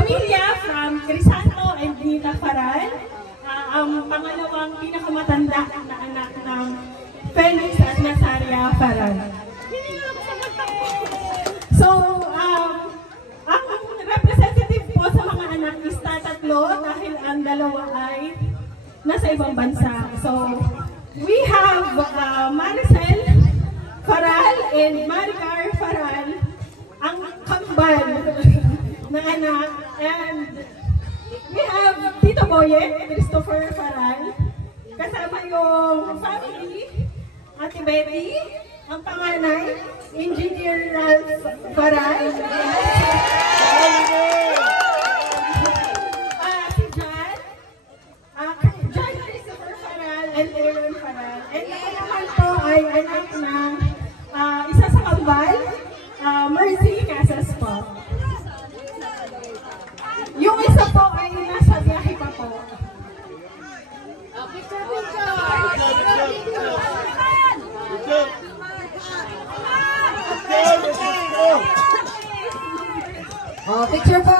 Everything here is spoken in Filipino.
pamilya from Crisanto and Nita Faral. Ang pangalawang pinakamatanda na anak ng Felix at Nazaria Faral. So, ang representative po sa mga anak is tatlo dahil ang dalawa ay nasa ibang bansa. So, we have Maricel Faral and Maricar Faral, ang kambal na anak. And we have Tito Boye, Christopher Faral, kasama yung family, Ate Betty, ang panganay, Engineer Ralph Faral, si John, John Christopher Faral, and Aaron Faral. And ako naman po ay anak ng isa sa kambal, Mercy Casas po. Yung isa po ay nasa biyahe pa po. Picture po